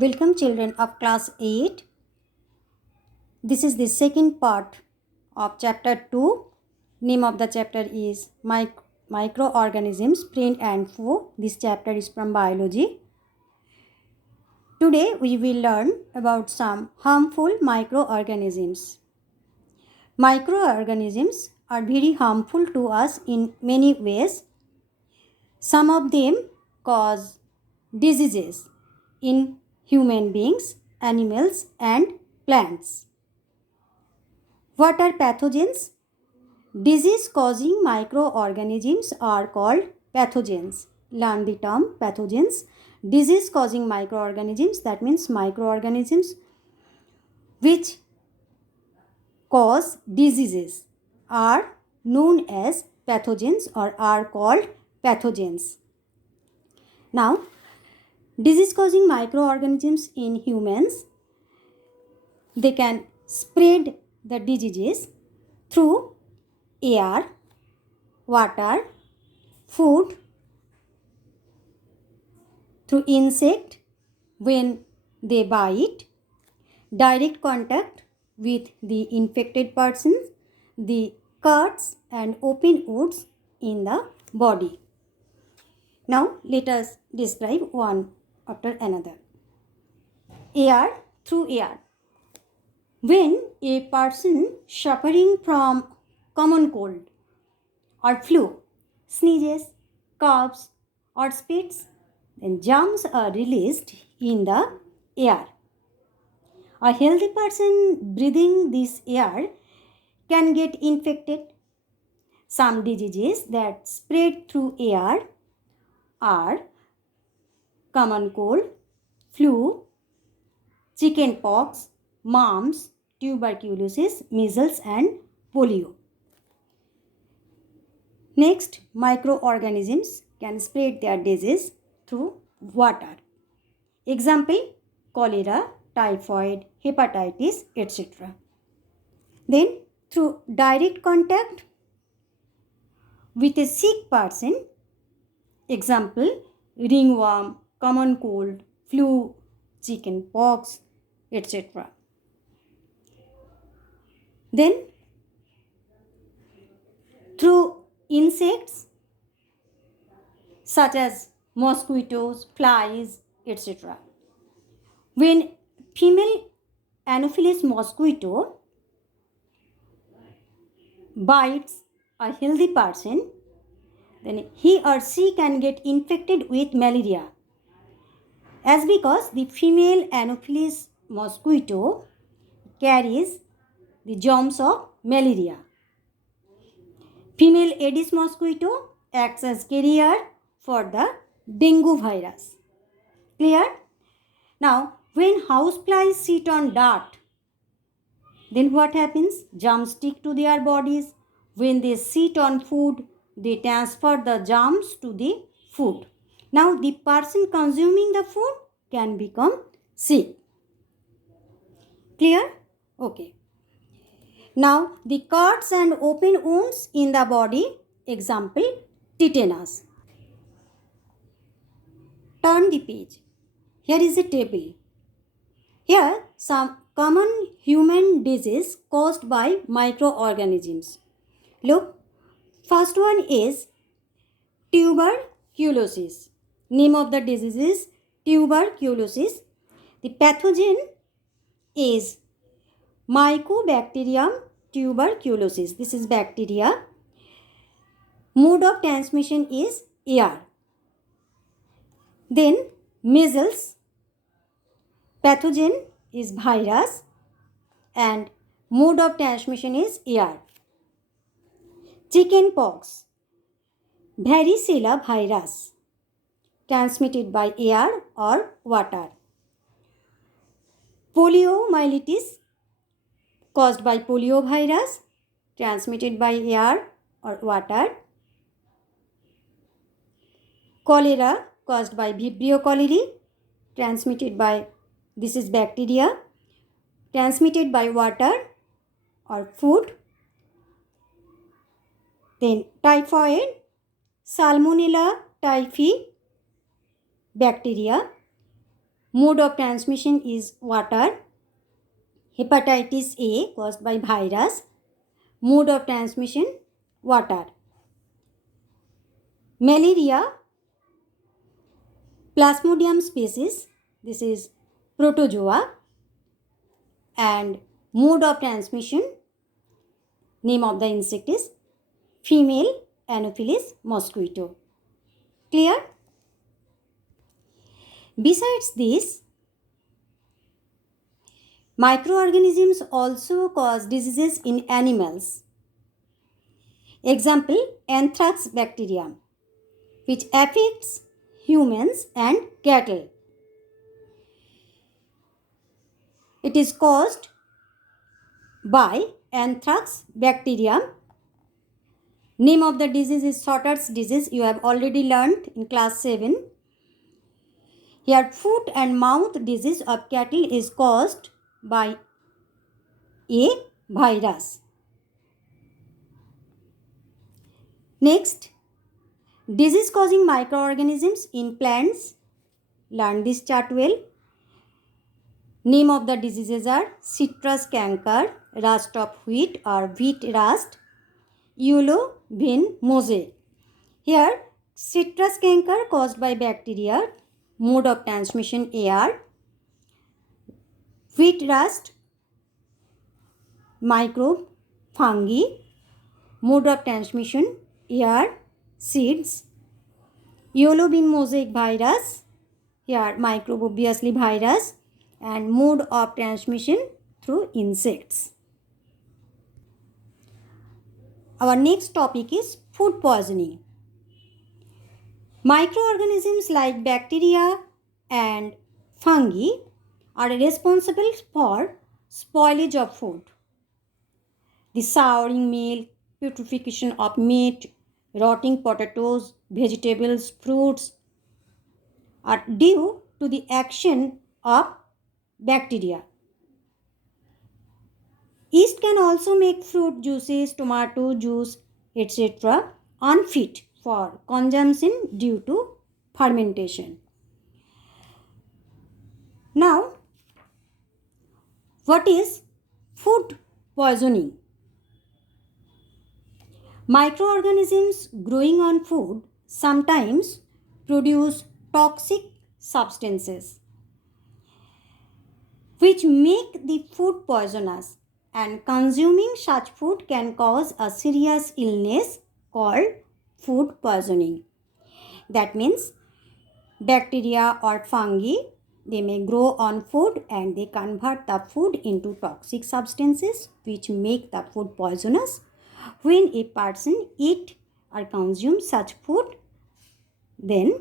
Welcome children of class 8. This is the second part of chapter 2. Name of the chapter is Microorganisms, Friend and Foe. This chapter is from biology. Today we will learn about some harmful microorganisms. Microorganisms are very harmful to us in many ways. Some of them cause diseases in human beings, animals, and plants. What are pathogens? Disease causing microorganisms are called pathogens. Learn the term pathogens. Disease causing microorganisms, that means microorganisms which cause diseases, are known as pathogens or are called pathogens. Now, disease causing microorganisms in humans, they can spread the diseases through air, water, food, through insect when they bite, direct contact with the infected person, the cuts and open wounds in the body. Now let us describe one after another. Air, through air. When a person suffering from common cold or flu sneezes, coughs, or spits, then germs are released in the air. A healthy person breathing this air can get infected. Some diseases that spread through air are common cold, flu, chickenpox, mumps, tuberculosis, measles, and polio. Next, microorganisms can spread their disease through water. Example, cholera, typhoid, hepatitis, etc. Then, through direct contact with a sick person, example, ringworm, common cold, flu, chickenpox, etc. Then, through insects such as mosquitoes, flies, etc. When female Anopheles mosquito bites a healthy person, then he or she can get infected with malaria. As because the female Anopheles mosquito carries the germs of malaria. Female Aedes mosquito acts as carrier for the dengue virus. Clear? Now, when houseflies sit on dirt, then what happens? Germs stick to their bodies. When they sit on food, they transfer the germs to the food. Now, the person consuming the food can become sick. Clear? Okay. Now, the cuts and open wounds in the body, example, tetanus. Turn the page. Here is a table. Here, some common human disease caused by microorganisms. Look, first one is tuberculosis. Name of the disease is tuberculosis. The pathogen is Mycobacterium tuberculosis. This is bacteria. Mode of transmission is air. Then measles. Pathogen is virus and mode of transmission is air. Chickenpox, varicella virus, transmitted by air or water. Poliomyelitis, caused by poliovirus, transmitted by air or water. Cholera, caused by Vibrio cholerae, transmitted by, this is bacteria, transmitted by water or food. Then typhoid, Salmonella typhi bacteria, Mode of transmission is water. Hepatitis A caused by virus. Mode of transmission water. Malaria, Plasmodium species, this is protozoa, and mode of transmission, name of the insect is female Anopheles mosquito. Clear? Besides this, microorganisms also cause diseases in animals. Example, anthrax bacterium, which affects humans and cattle. It is caused by anthrax bacterium. Name of the disease is Sotter's disease. You have already learned in class 7. Here, foot and mouth disease of cattle is caused by a virus. Next, disease causing microorganisms in plants. Learn this chart well. Name of the diseases are citrus canker, rust of wheat or wheat rust, yellow vein mosaic. Here, citrus canker caused by bacteria, mode of transmission air, wheat rust, microbe, fungi, mode of transmission air, seeds, yellow bean mosaic virus, here microbe obviously virus, and mode of transmission through insects. Our next topic is food poisoning. Microorganisms like bacteria and fungi are responsible for spoilage of food. The souring milk, putrefaction of meat, rotting potatoes, vegetables, fruits are due to the action of bacteria. Yeast can also make fruit juices, tomato juice, etc. unfit for consumption due to fermentation. Now, what is food poisoning? Microorganisms growing on food sometimes produce toxic substances which make the food poisonous, and consuming such food can cause a serious illness called food poisoning. That means bacteria or fungi, they may grow on food and they convert the food into toxic substances which make the food poisonous. When a person eat or consume such food, then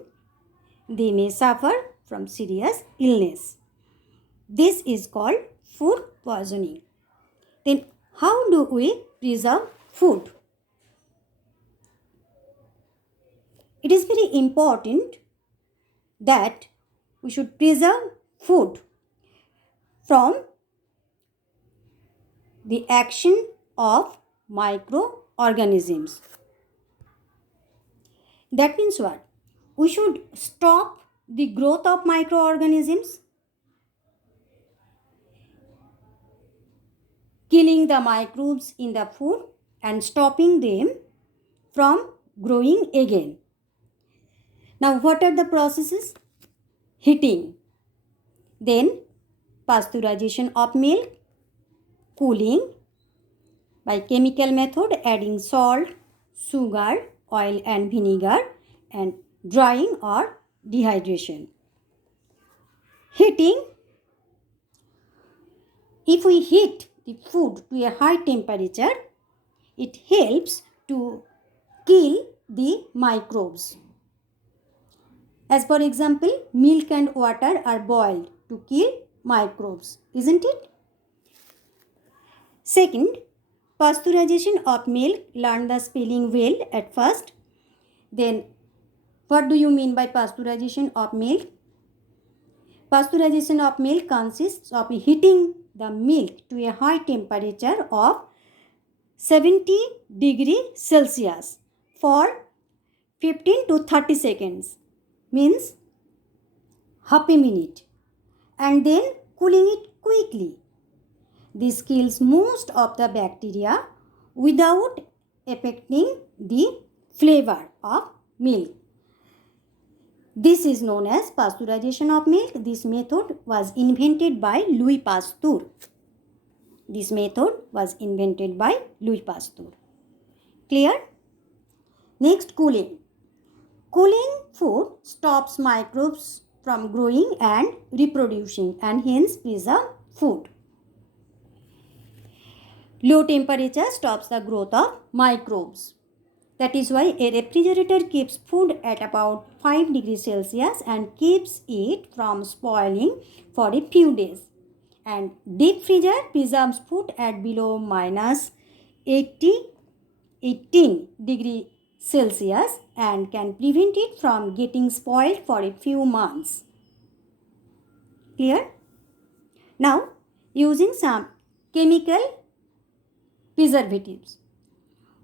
they may suffer from serious illness. This is called food poisoning. Then how do we preserve food? It is very important that we should preserve food from the action of microorganisms. That means what? We should stop the growth of microorganisms, killing the microbes in the food and stopping them from growing again. Now, what are the processes? Heating, then pasteurization of milk, cooling by chemical method, adding salt, sugar, oil and vinegar, and drying or dehydration. Heating, if we heat the food to a high temperature, it helps to kill the microbes. As for example, milk and water are boiled to kill microbes, isn't it? Second, pasteurization of milk. Learn the spelling well at first. Then, what do you mean by pasteurization of milk? Pasteurization of milk consists of heating the milk to a high temperature of 70 degrees Celsius for 15 to 30 seconds. Means half a minute. and then cooling it quickly. This kills most of the bacteria without affecting the flavor of milk. This is known as pasteurization of milk. This method was invented by Louis Pasteur. This method was invented by Louis Pasteur. Clear? Next, cooling. Cooling food stops microbes from growing and reproducing and hence preserve food. Low temperature stops the growth of microbes. That is why a refrigerator keeps food at about 5 degrees Celsius and keeps it from spoiling for a few days. And deep freezer preserves food at below minus 18 degrees Celsius and can prevent it from getting spoiled for a few months. Clear? Now, using some chemical preservatives.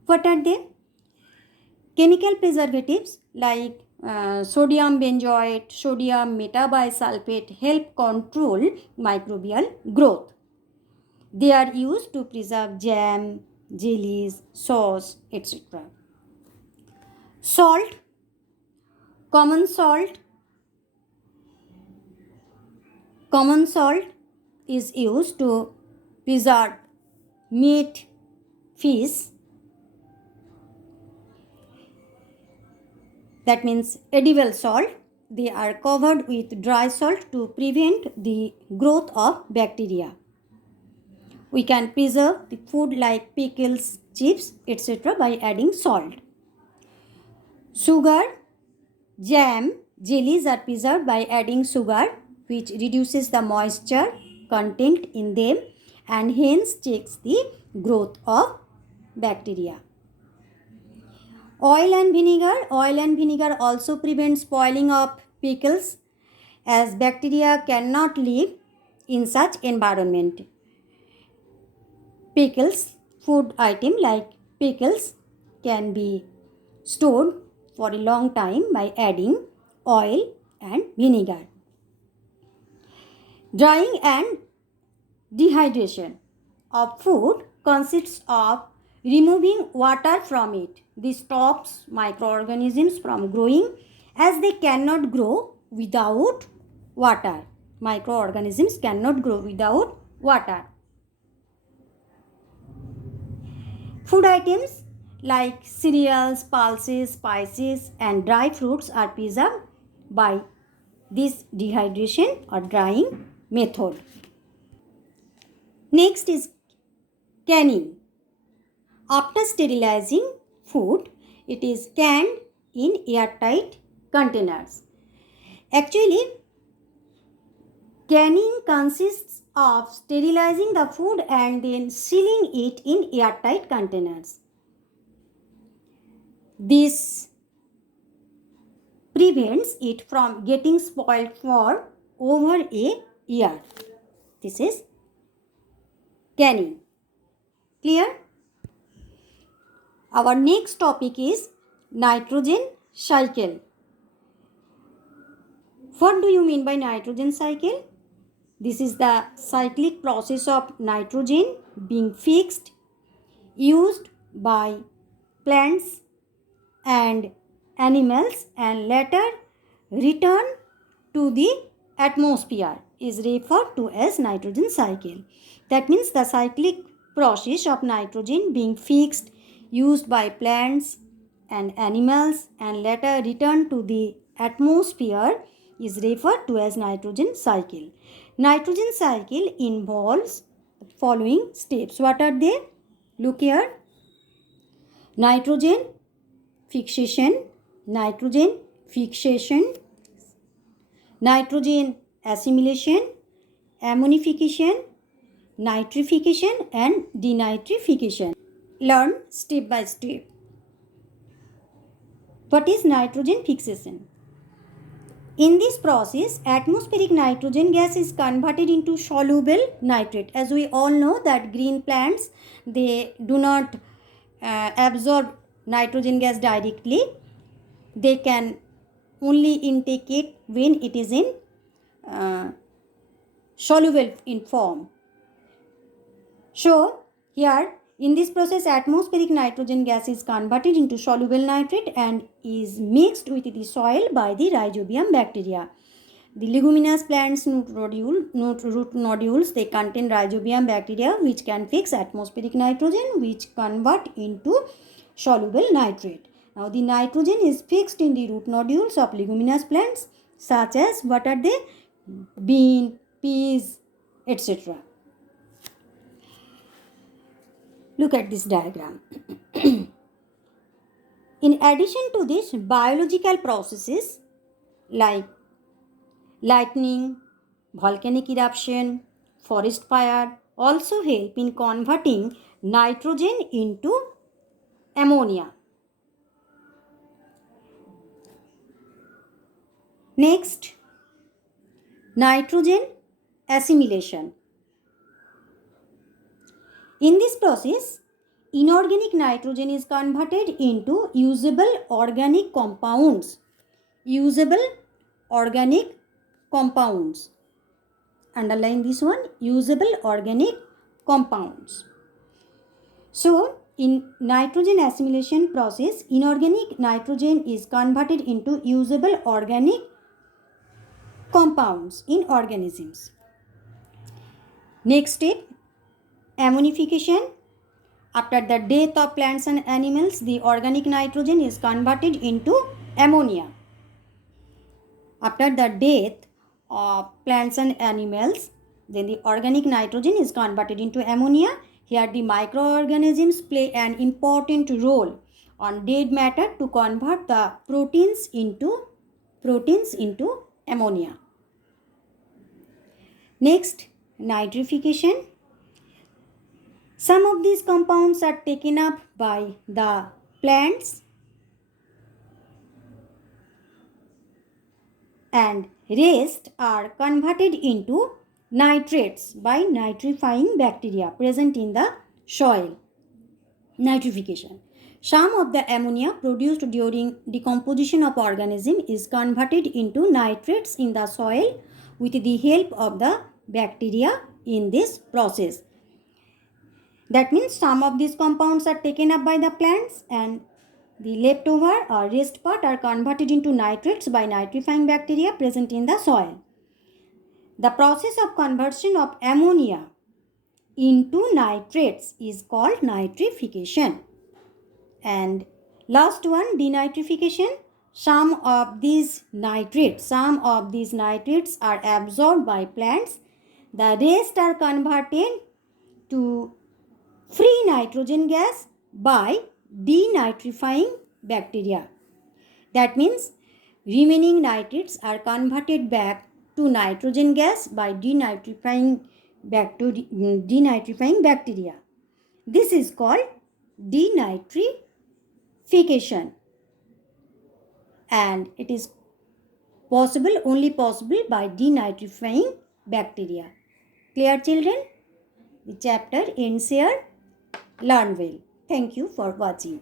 What are they? Chemical preservatives like sodium benzoate, sodium metabisulfate help control microbial growth. They are used to preserve jam, jellies, sauce, etc. Salt, common salt is used to preserve meat, fish. That means edible salt. They are covered with dry salt to prevent the growth of bacteria. We can preserve the food like pickles, chips, etc. by adding salt. Sugar, jam, jellies are preserved by adding sugar, which reduces the moisture content in them and hence checks the growth of bacteria. Oil and vinegar also prevent spoiling of pickles as bacteria cannot live in such environment. Pickles, food item like pickles can be stored for a long time by adding oil and vinegar. Drying and dehydration of food consists of removing water from it. This stops microorganisms from growing as they cannot grow without water. Microorganisms cannot grow without water. Food items like cereals, pulses, spices and dry fruits are preserved by this dehydration or drying method. Next is canning. After sterilizing food, it is canned in airtight containers. Actually, canning consists of sterilizing the food and then sealing it in airtight containers. This prevents it from getting spoiled for over a year. This is canning. Clear? Our next topic is nitrogen cycle. What do you mean by nitrogen cycle? This is the cyclic process of nitrogen being fixed, used by plants and animals and later returned to the atmosphere is referred to as nitrogen cycle. That means the cyclic process of nitrogen being fixed, used by plants and animals and later returned to the atmosphere is referred to as nitrogen cycle. Nitrogen cycle involves the following steps. What are they? Look here. Nitrogen fixation, nitrogen assimilation, ammonification, nitrification and denitrification. Learn step by step. What is nitrogen fixation? In this process, atmospheric nitrogen gas is converted into soluble nitrate. As we all know that green plants, they do not absorb nitrogen gas directly. They can only intake it when it is in soluble in form. So here in this process, atmospheric nitrogen gas is converted into soluble nitrate and is mixed with the soil by the rhizobium bacteria. The leguminous plants root nodules, they contain rhizobium bacteria which can fix atmospheric nitrogen, which convert into soluble nitrate. Now the nitrogen is fixed in the root nodules of leguminous plants such as what are they? Bean, peas, etc. Look at this diagram. In addition to this, biological processes like lightning, volcanic eruption, forest fire also help in converting nitrogen into ammonia. Next, nitrogen assimilation. In this process, inorganic nitrogen is converted into usable organic compounds. Usable organic compounds. Underline this one, usable organic compounds. So, in nitrogen assimilation process, inorganic nitrogen is converted into usable organic compounds in organisms. Next step, ammonification. After the death of plants and animals, the organic nitrogen is converted into ammonia. After the death of plants and animals, then the organic nitrogen is converted into ammonia. Here the microorganisms play an important role on dead matter to convert the proteins into ammonia. Next, nitrification. Some of these compounds are taken up by the plants and rest are converted into nitrates by nitrifying bacteria present in the soil. Nitrification. Some of the ammonia produced during decomposition of organism is converted into nitrates in the soil with the help of the bacteria in this process. That means some of these compounds are taken up by the plants and the leftover or rest part are converted into nitrates by nitrifying bacteria present in the soil. The process of conversion of ammonia into nitrates is called nitrification. And last one, denitrification. Some of these nitrates are absorbed by plants. The rest are converted to free nitrogen gas by denitrifying bacteria. That means remaining nitrates are converted back to nitrogen gas by denitrifying bacteria. This is called denitrification, and it is only possible by denitrifying bacteria. Clear, children? The chapter ends here. Learn well. Thank you for watching.